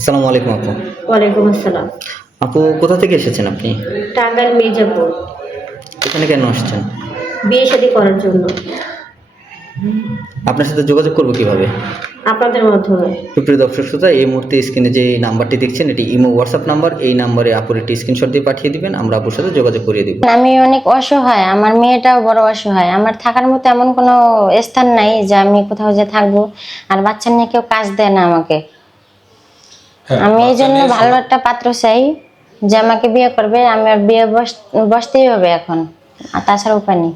আসসালামু আলাইকুম আপু। ওয়ালাইকুম আসসালাম। আপু কোথা থেকে এসেছেন আপনি? টাঙ্গাইল মির্জাপুর। এখানে কেন আসছেন? বিয়ে শাদী করার জন্য। আপনার সাথে যোগাযোগ করব কিভাবে? আপনাদের মাধ্যমে। সুপ্রিয় দর্শক শ্রোতা, এই মুহূর্তে স্ক্রিনে যে নাম্বারটি দেখছেন এটি ইমো হোয়াটসঅ্যাপ নাম্বার। এই নাম্বারে আপুর একটি স্ক্রিনশট দিয়ে পাঠিয়ে দিবেন, আমরা আপুর সাথে যোগাযোগ করিয়ে দিব। আমি অনেক অসহায়, আমার মেয়েটাও বড় অসহায়। আমার থাকার মতো এমন কোনো স্থান নাই যে আমি কোথাও যে থাকবো। আর বাচ্চা নিয়ে কেউ কাজ দেয় না আমাকে। আমি এই জন্য ভালো একটা পাত্র চাই যে আমাকে বিয়ে করবে। আমার বিয়ে বসতেই হবে এখন, আর তাছাড়া উপায় নেই।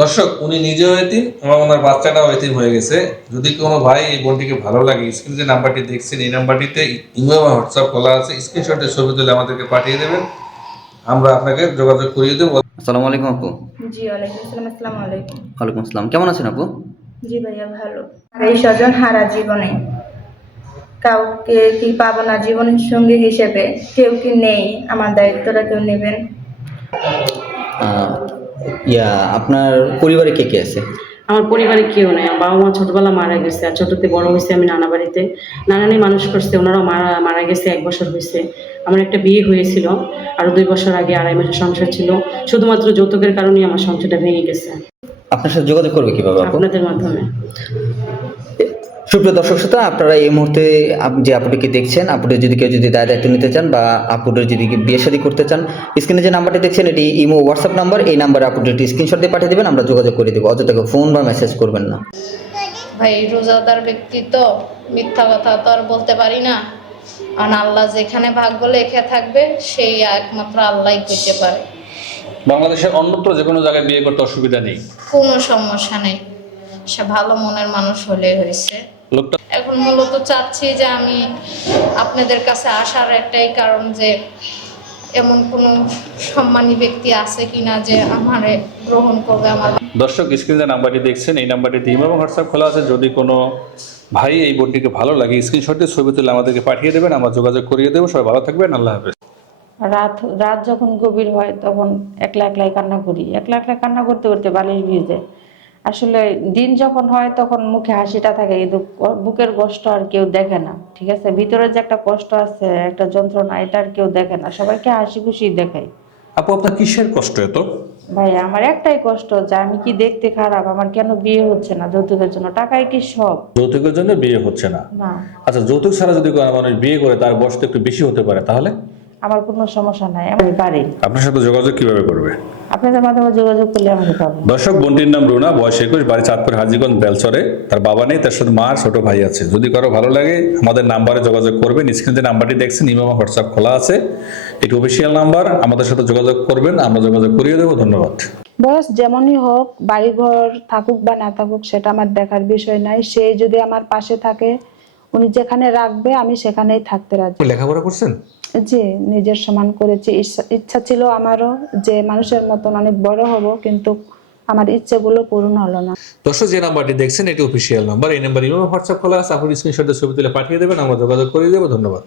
দর্শক, উনি নিজেও এতিম এবং ওনার বাচ্চাটাও এতিম হয়ে গেছে। যদি কোনো ভাই এই বোনটিকে ভালো লাগে, স্ক্রিনে যে নাম্বারটি দেখছেন এই নাম্বারটিতে ইমো এবং হোয়াটসঅ্যাপ খোলা আছে, স্ক্রিনশটের ছবি তুলে আমাদেরকে পাঠিয়ে দেবেন, আমরা আপনাকে যোগাযোগ করিয়ে দেবো। আসসালামু আলাইকুম আপু। জি ওয়ালাইকুম আসসালাম। আসসালামু আলাইকুম। ওয়ালাইকুম আসসালাম, কেমন আছেন আপু? জি ভাইয়া ভালো। আর এই স্বজন হারা জীবনে কাউকে কি পাবো না জীবনের সঙ্গী হিসেবে, কেউ কি নেই? আমার দায়িত্বটা কেউ নেবেন? আহ, আপনার পরিবারে কে কে আছে? আমার পরিবারে কেউ নেই। আমার বাবা মা ছোটবেলা মারা গেছে, আর ছোটতে বড় হয়েছে আমি নানা বাড়িতে। নানানি মানুষ করছে, ওনারাও মারা গেছে, 1 বছর হয়েছে। আমার একটা বিয়ে হয়েছিল আরো 2 বছর আগে, 2.5 মাসের সংসার ছিল। শুধুমাত্র যৌতুকের কারণেই আমার সংসারটা ভেঙে গেছে। আপনার সাথে যোগাযোগ করবে কিভাবে আপু? আপনাদের মাধ্যমে। সুপ্রিয় দর্শক শ্রোতা, আপনারা এই মুহূর্তে যে আপুটিকে দেখছেন, আপুটির যদি কেউ যদি দায় দায়িত্ব নিতে চান বা আপুটির যদি বিয়ে শাদী করতে চান, স্ক্রিনে যে নাম্বারটি দেখছেন এটি ইমো হোয়াটসঅ্যাপ নাম্বার। এই নাম্বারে আপুটির একটি স্ক্রিনশট দিয়ে পাঠিয়ে দেবেন, আমরা যোগাযোগ করে দেবো। অযথা ফোন বা মেসেজ করবেন না। ভাই রোজাদার ব্যক্তি তো মিথ্যা কথা তো আর বলতে পারি না। আর আল্লাহ যেখানে ভাগ্য লেখা থাকবে সেই একমাত্র আল্লাহই করতে পারে। বাংলাদেশের অন্যত্র যে কোনো জায়গায় বিয়ে করতে অসুবিধা নেই, কোনো সমস্যা নেই, সে ভালো মনের মানুষ হলে হয়েছে। লোকটা এখন মূলত চাচ্ছি যে আমি আপনাদের কাছে আসার একটাই কারণ যে এমন কোনো সম্মানী ব্যক্তি আছে কিনা যে আমারে গ্রহণ করবে। আমার দর্শক, স্ক্রিনে যে নাম্বারটি দেখছেন এই নাম্বারটিতে ইমো এবং হোয়াটসঅ্যাপ খোলা আছে। যদি কোনো ভাই এই বোনটিকে ভালো লাগে, স্ক্রিনশটের ছবি তুলে আমাদেরকে পাঠিয়ে দেবেন, আমরা যোগাযোগ করিয়ে দেবো। সবাই ভালো থাকবেন, আল্লাহ হাফেজ। রাত রাত যখন গভীর হয় তখন একলা একলাই কান্না করি, একলা একলা কান্না করতে করতে বালিশ ভিজে। আসলে দিন যখন হয় তখন মুখে হাসিটা থাকে, কিন্তু বুকের কষ্ট আর কেউ দেখে না। ঠিক আছে, ভিতরে যে একটা কষ্ট আছে, একটা যন্ত্রণা, এটা আর কেউ দেখে না, সবাইকে হাসি খুশি দেখায়। আপু, আপনার কিসের কষ্ট এত? ভাই আমার একটাই কষ্ট যে আমি কি দেখতে খারাপ, আমার কেন বিয়ে হচ্ছে না যৌতুকের জন্য? টাকাই কি সব? যৌতুকের জন্য বিয়ে হচ্ছে না? না। আচ্ছা, যৌতুক ছাড়া যদি কোনো মানুষ বিয়ে করে তার বয়স তো একটু বেশি হতে পারে, তাহলে আমার কোনো সমস্যা নাই, আমি পারি। আপনার সাথে যোগাযোগ কিভাবে করবে? আপনাদের মাধ্যমে যোগাযোগ করলে আমি পাবো। দর্শক, বোনটির নাম রুনা, বয়স 21, বাড়ি চাঁদপুর হাজীগঞ্জ বেলচরে। তার বাবা নেই, তার সাথে মা আর ছোট ভাই আছে। যদি কারো ভালো লাগে আমাদের নাম্বারে যোগাযোগ করবেন। স্ক্রিনে যে নাম্বারটি দেখছেন ইমো এবং হোয়াটসঅ্যাপ খোলা আছে, এটি অফিসিয়াল নাম্বার। আমাদের সাথে যোগাযোগ করবেন, আমরা যোগাযোগ করিয়ে দেবো। ধন্যবাদ। বয়স যেমনই হোক, বাড়িঘর থাকুক বা না থাকুক সেটা আমার দেখার বিষয় নাই। সে যদি আমার পাশে থাকে, উনি যেখানে রাখবে আমি সেখানেই থাকতে রাজি। লেখাপড়া করছেন? জি, নিজের সমান করেছি। ইচ্ছা ছিল আমারও যে মানুষের মতন অনেক বড় হব, কিন্তু আমার ইচ্ছেগুলো পূরণ হলো না। দর্শক, যে নাম্বারটি দেখছেন এটি অফিসিয়াল নাম্বার। এই নাম্বার ইমো হোয়াটসঅ্যাপ খোলা আছে, আপনি স্ক্রিনশটের ছবি তুলে পাঠিয়ে দেবেন, আমরা যোগাযোগ করিয়ে দেবো। ধন্যবাদ।